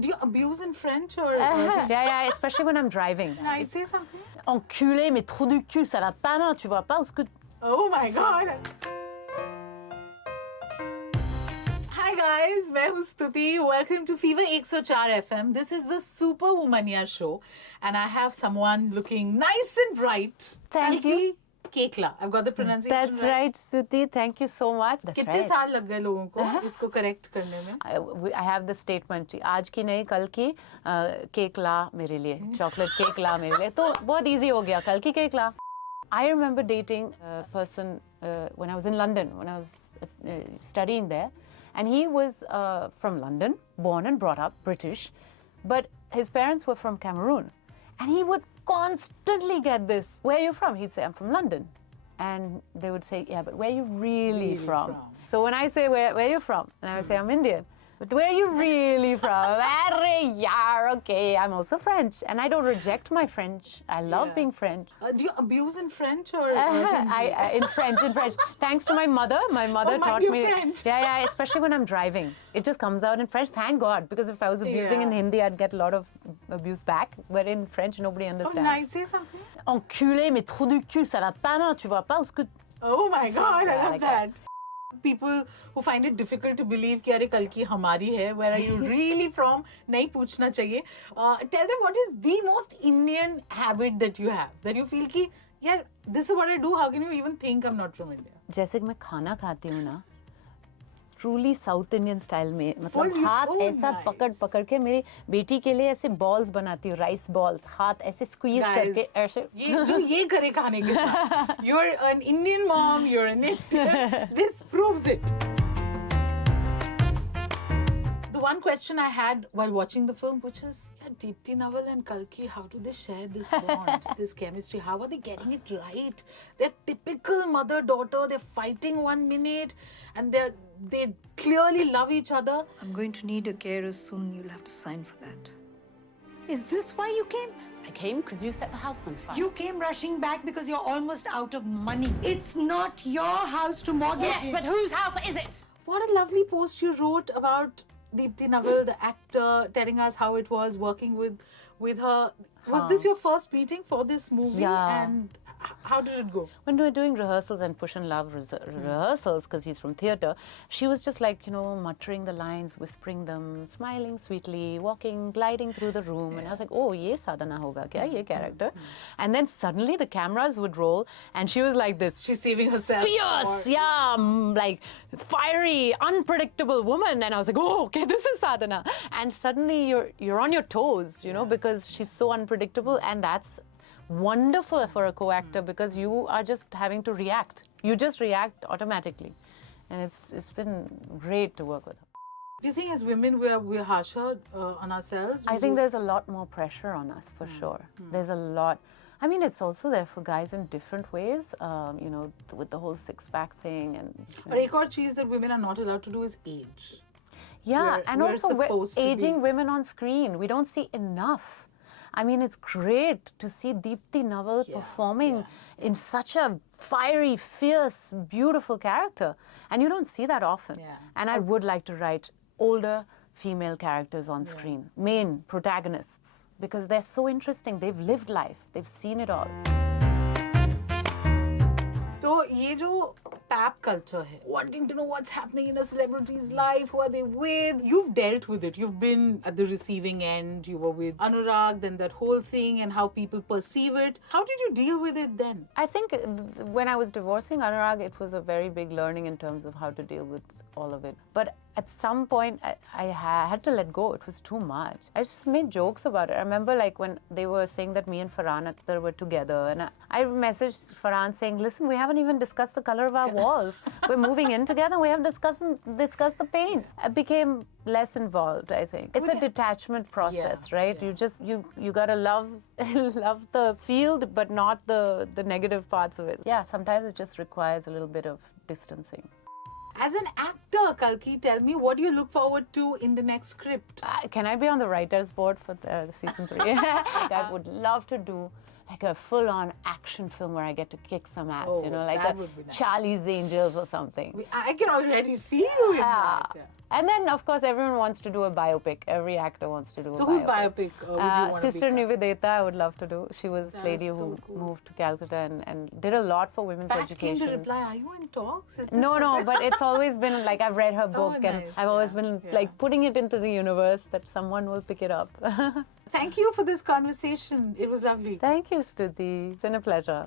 Do you abuse in French or? Yeah, especially when I'm driving. Can I say something? Enculé, mais trou du cul, ça va pas mal, tu vois pas ce que... Oh my God. Hi guys, मैं हूँ Stutee. Welcome to Fever 104 FM. This is the Superwomania show, and I have someone looking nice and bright. Thank you. Kalki Koechlin. I've got the pronunciation That's right, Stutee. Thank you so much. That's कितने साल लग गए लोगों को इसको correct करने में? I have the statement. आज की नहीं कल की केक ला मेरे लिए, chocolate केक ला मेरे लिए. तो बहुत easy हो गया, कल की केक ला. I remember dating a person when I was in London, when I was studying there. And he was from London, born and brought up, British, but his parents were from Cameroon. And he would constantly get this, where are you from? He'd say, I'm from London. And they would say, yeah, but where are you really from? So when I say, where are you from? And I would say, I'm Indian. But where are you really from? Okay, I'm also French. And I don't reject my French. I love being French. Do you abuse in French or? In French. Thanks to my mother. My mother taught me. French. Yeah, especially when I'm driving. It just comes out in French. Thank God. Because if I was abusing in Hindi, I'd get a lot of abuse back. But in French, nobody understands. Oh, nice. Say something. Enculé, mais trou du cul, ça va pas mal, tu vois pas ce que... Oh my God, I love that. People who find it difficult to believe कि अरे Kalki हमारी है, where are you really from? नहीं पूछना चाहिए. Tell them what is the most Indian habit that you have, that you feel कि यार this is what I do. How can you even think I'm not from India? जैसे कि मैं खाना खाती हूँ ना, ट्रूली साउथ इंडियन स्टाइल में, मतलब हाथ ऐसा पकड़ के मेरी बेटी के लिए ऐसे बॉल्स बनाती हूँ, राइस बॉल्स, हाथ ऐसे स्क्वीज करके ऐसे ये करे खाने के साथ. You're an Indian mom, you're an Indian. This proves it. The one question I had while watching the film, which is, Deepti Naval and Kalki, how do they share this bond, this chemistry? How are they getting it right? They're typical mother-daughter. They're fighting 1 minute, and they clearly love each other. I'm going to need a carer soon. You'll have to sign for that. Is this why you came? I came because you set the house on fire. You came rushing back because you're almost out of money. It's not your house to mortgage. Yes, but whose house is it? What a lovely post you wrote about Deepti Naval, the actor, telling us how it was working with her. Was this your first meeting for this movie? Yeah. And how did it go? When we were doing rehearsals and Push and Love rehearsals, because he's from theatre, she was just like, muttering the lines, whispering them, smiling sweetly, walking, gliding through the room. And I was like, oh, ye sadhana hoga kya, ye character. And then suddenly the cameras would roll and she was like this. She's saving herself. Fierce, like fiery, unpredictable woman. And I was like, oh, okay, this is sadhana. And suddenly you're on your toes, because she's so unpredictable, and that's wonderful for a co-actor because you are just having to react. You just react automatically, and it's been great to work with her. Do you think as women we're harsher on ourselves? I think there's a lot more pressure on us for sure. There's a lot. I mean, it's also there for guys in different ways, with the whole six-pack thing. But एक और चीज that women are not allowed to do is age. Yeah, and also we're aging women on screen. We don't see enough. I mean, it's great to see Deepti Naval performing in such a fiery, fierce, beautiful character. And you don't see that often. Yeah. And I would like to write older female characters on screen, main protagonists, because they're so interesting. They've lived life. They've seen it all. So, ये जो pap culture है, wanting to know what's happening in a celebrity's life, who are they with, you've dealt with it. You've been at the receiving end. You were with Anurag, then that whole thing and how people perceive it. How did you deal with it then? I think when I was divorcing Anurag, it was a very big learning in terms of how to deal with all of it. But at some point, I had to let go. It was too much. I just made jokes about it. I remember when they were saying that me and Farhan Akhtar were together, and I messaged Farhan saying, listen, we haven't even discussed the color of our walls. We're moving in together. We haven't discussed the paints. I became less involved, I think. It's a detachment process, right? Yeah. You gotta love the field, but not the negative parts of it. Yeah, sometimes it just requires a little bit of distancing. As an actor, Kalki, tell me, what do you look forward to in the next script? Can I be on the writer's board for season 3? I would love to do like a full-on action film where I get to kick some ass, like a Charlie's Angels or something. I can already see you in that. And then, of course, everyone wants to do a biopic. Every actor wants to do a So biopic. whose biopic would you want to Sister be? Nivedita, I would love to do. She was this That lady is so who cool. moved to Calcutta and did a lot for women's Pat came to education. reply, are you in talks? Is this No, no, something? but it's always been like I've read her book and nice. I've always Yeah, been yeah. like putting it into the universe that someone will pick it up. Thank you for this conversation. It was lovely. Thank you, Stutee. It's been a pleasure.